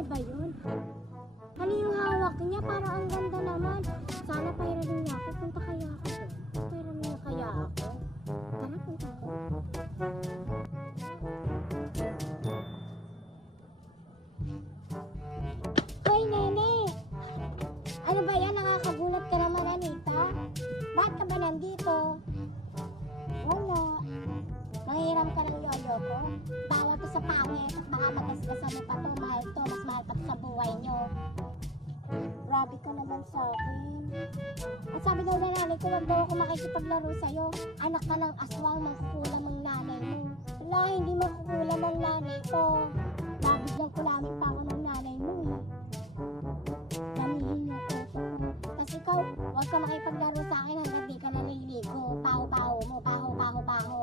nanay ba yun? Ano yung hawak niya? Parang ang ganda naman. Sana pairamin niya ako. Punta kaya ako doon. Pairamin niya kaya ako. Tara, punta ko. Hoy, nene! Ano ba yan? Nakakagulat ka naman, Anita? Bakit ka ba nandito? Wala. Manghiram ka ng yoyo ko? Bawal to sa pangit at baka magasgasan mo pa to. Mahal to. Mas mahal pa to sa buhay nyo. Grabe ka naman sa akin. At sabi daw na nanay ko, wag daw ako makikipaglaro sa'yo. Anak ka ng aswang, mangkukulam ang nanay mo. Wala, hindi mangkukulam ang nanay ko. Nabigyan ko namin pa ako ng nanay mo eh. Damihin niyo ko. Tapos ikaw, wag ka makipaglaro sa akin hanggang di ka naliligo. Baho-baho mo, baho-baho-baho.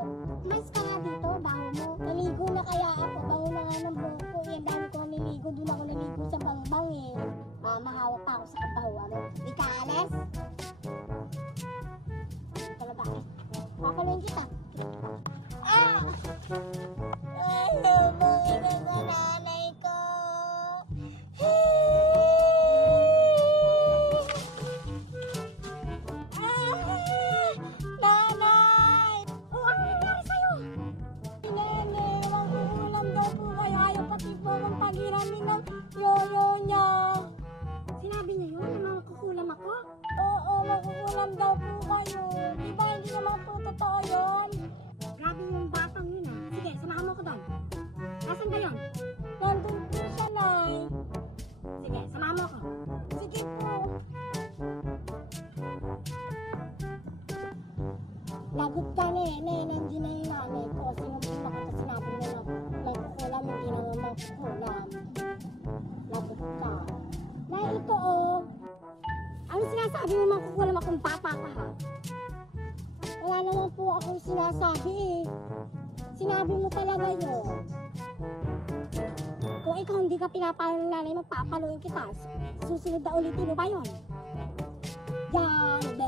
Mas ka nga dito, baho mo. Naligo na kaya ako, baho na nga ng buhok ko. Yan, dami ko naligo, doon ako naligo sa bangbang eh. Mahawak pa ako sa kabahuan mo. Di ka alas? Talaga eh. Papaluin kita. Ah! Ay, lumungin ako nanay ko. Nanay! Oh, ano nangyari sa'yo? Nene, mangkukulam daw po kayo. Ayaw pati po akong paghiramin ng yoyo niya. Sinabi niya yun na makukulam ako? Oo, makukulam daw po kayo. Diba hindi naman po totoo yun? Grabe yung batang yun ah. Sige, samahan mo ko doon. Nasaan ba yun? Nandun po siya, Nay. Sige, samahan mo ko. Sige po. Lagot ka nene, nandiyan na yung nanay ko. Sinubin na kita, sinabi mo na makukulam, hindi naman makukulam. Lagot ka. Nay, ito oh. Ano sinasabi mo makukulam akong papa ka ha? Wala naman po akong sinasabi eh. Sinabi mo talaga yun. Kung ikaw hindi ka pinapalo ng nanay mo, papaluin kita. Susunod na ulitin mo ba yun? Yan, be.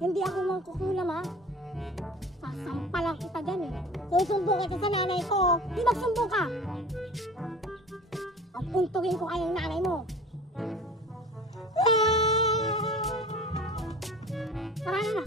Hindi ako makukulam ha. Sasampalan kita dyan eh. Susumbong kita sa nanay ko. Di magsumbong ka. Ang puntukin ko kayong nanay mo. Tara na.